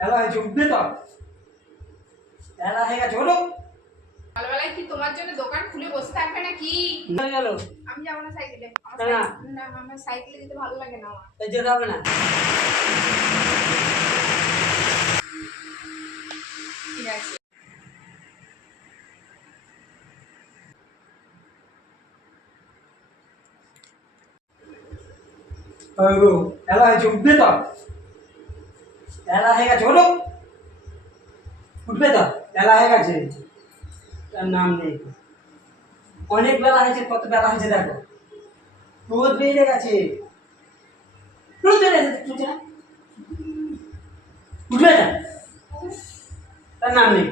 বেলা হয়েছে উঠবে তো। বেলা হয়ে গেছে ওঠো। সকালবেলায় কি তোমার জন্য দোকান খুলে বসে থাকবে নাকি? হয়ে গেল। আমি যাব না সাইকেলে। আমার কেন? সাইকেল- না আমার সাইকেলে যেতে ভালো লাগে না আমার। তাই যেতে হবে না। ঠিক আছে। ওই গো বেলা হয়েছে উঠবে তো। বেলা হয়ে গেছে বলো উঠবে তো? বেলা হয়ে গেছে। তার নাম নেই। অনেক বেলা হয়েছে, কত বেলা হয়েছে দেখো। রোদ বেড়ে গেছে। রোদ বেড়ে গেছে উঠবে না তার নাম নেই।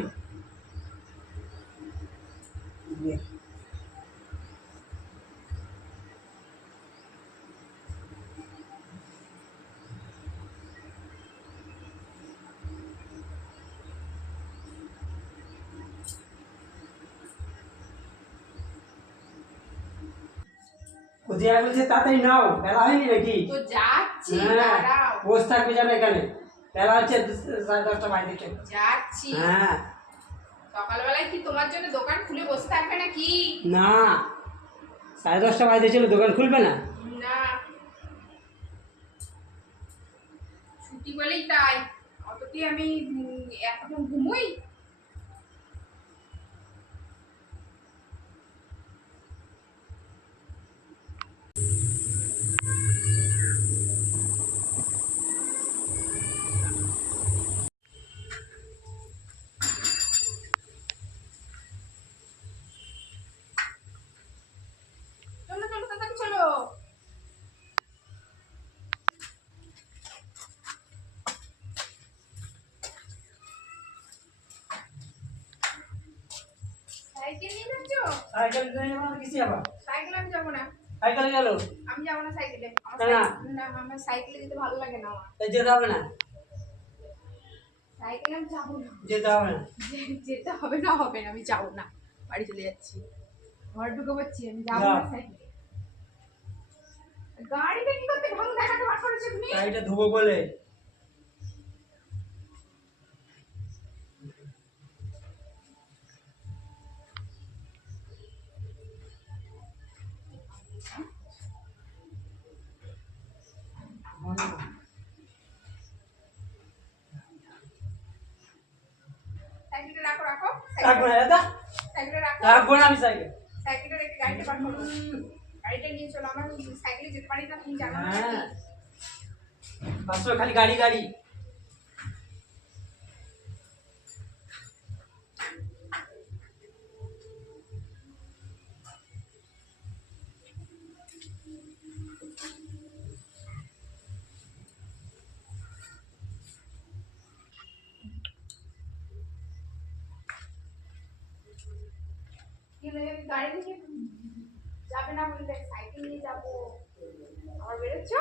যে বলছে তাড়াতাড়ি নাও বেলা হয়নি নাকি? তো যাচ্ছি হ্যাঁ দাঁড়াও। বসে থাকবে জানো এখানে। বেলা হচ্ছে সাড়ে দশটা বাজে চলো যাচ্ছি। হ্যাঁ। সকালবেলায় কি তোমার জন্য দোকান খুলে বসে থাকবে নাকি? না। সাড়ে দশটা বাজে চলো দোকান খুলবে না? না। ছুটি বলেই তাই। অত কি আমি এখনও ঘুমোই চলো চলো তাড়াতাড়ি চলো সাইকেল নিয়ে যাচ্ছ? সাইকেল নিয়ে যাব কিছু আবার সাইকেল আমি যাব না। সাইকেলে গেল? আমি যাব না সাইকেলে। না আমার সাইকেলে যেতে ভালো লাগে না আমার। যেতে হবে না? সাইকেলে আমি যাব না। যেতে হবে না? যেতে হবে না হবে না আমি যাব না। বাড়ি চলে যাচ্ছি। ঘর ঢুকে পাচ্ছি আমি যাব না সাইকেলে। গাড়িটা কি করতে ভালো দেখাতে বার করেছ তুমি? গাড়িটা ধুবো বলে। রাখব না দাদা। সাইকেলটা রাখো। রাখব না আমি সাইকেল সাইকেলটা রেখে গাড়িটা বার করো। গাড়িটা নিয়ে চলো আমার সাইকেলে যেতে পারি না তুমি জানো না। হ্যাঁ। বাসো খালি গাড়ি গাড়ি। গাড়ি নিয়ে যাবে না বললে সাইকেল নিয়ে যাব। আবার বেরোচ্ছ?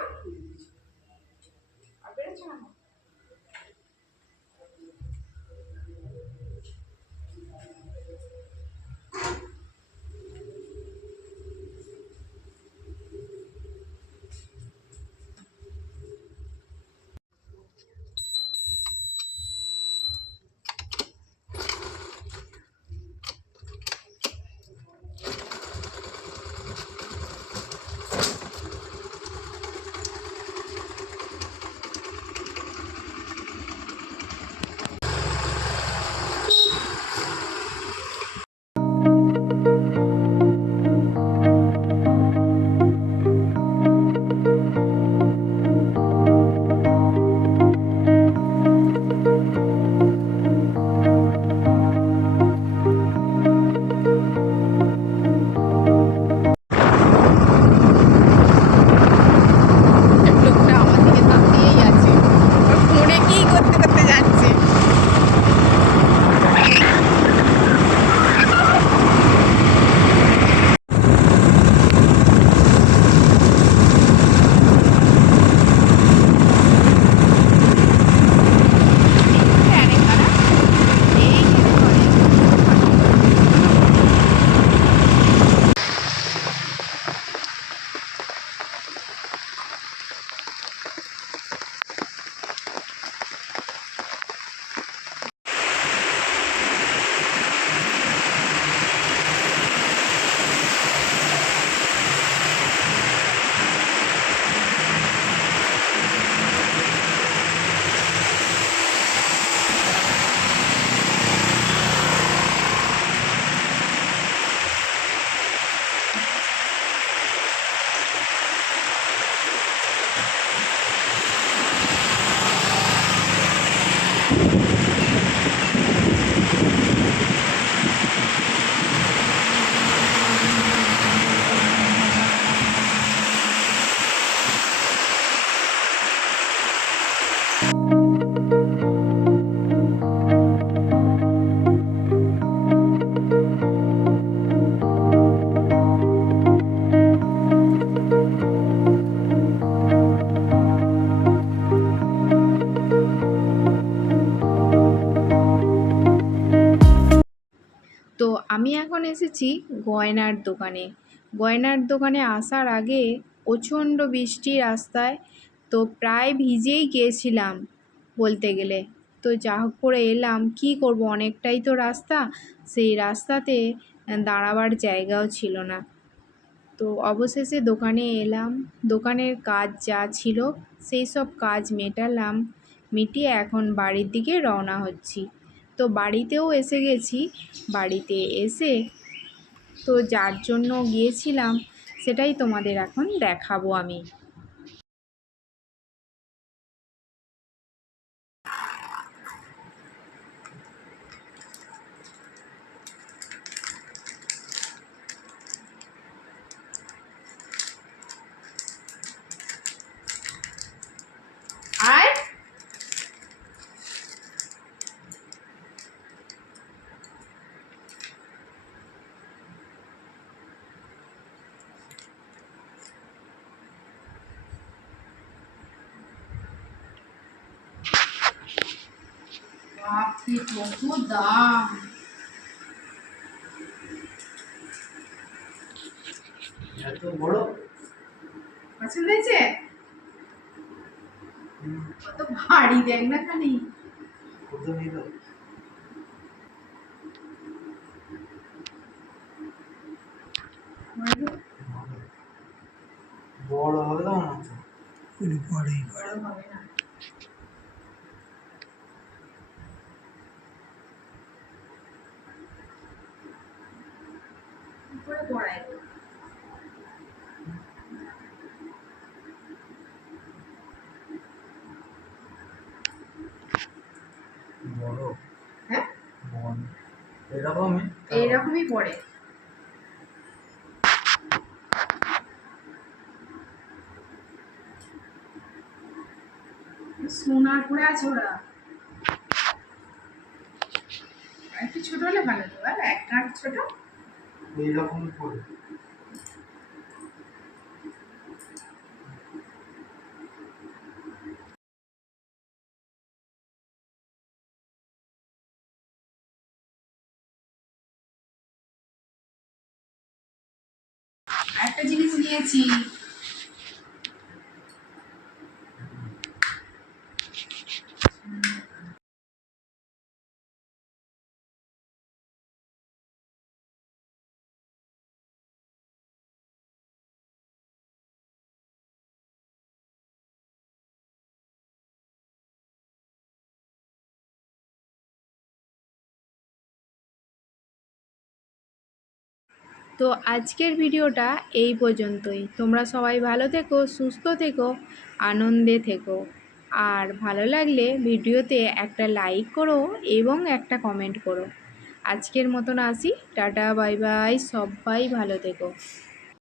আমি এখন এসেছি গয়নার দোকানে। গয়নার দোকানে আসার আগে প্রচণ্ড বৃষ্টি রাস্তায় তো প্রায় ভিজেই গিয়েছিলাম বলতে গেলে। তো যা হোক করে এলাম, কী করব? অনেকটাই তো রাস্তা, সেই রাস্তাতে দাঁড়াবার জায়গাও ছিল না। তো অবশেষে দোকানে এলাম। দোকানের কাজ যা ছিল, সেই সব কাজ মেটালাম, মিটিয়ে এখন বাড়ির দিকে রওনা হচ্ছি। তো বাড়িতেও এসে গেছি। বাড়িতে এসে তো যার জন্য গিয়েছিলাম, সেটাই তোমাদের এখন দেখাবো আমি। বাপরে কত দাম এত বড়? পছন্দ হয়েছে? কত ভারী দেখ না খালি। কত নিল? বড় হবে মনে বড় হবে না উপরে পড়ায় বড় হ্যাঁ বড় এরকমই। এইরকমই পড়ে। সোনার পরে আছে ওরা একটু ছোট হলে ভালো তো আর একটা আর ছোট। এইরকমই পড়ে আর একটা জিনিস তো আজকের ভিডিওটা এই পর্যন্তই। তোমরা সবাই ভালো থেকো, সুস্থ থেকো, আনন্দে থেকো। আর ভালো লাগলে ভিডিওতে একটা লাইক করো এবং একটা কমেন্ট করো। আজকের মতন আসি। টাটা, বাই বাই, সবাই ভালো থেকো।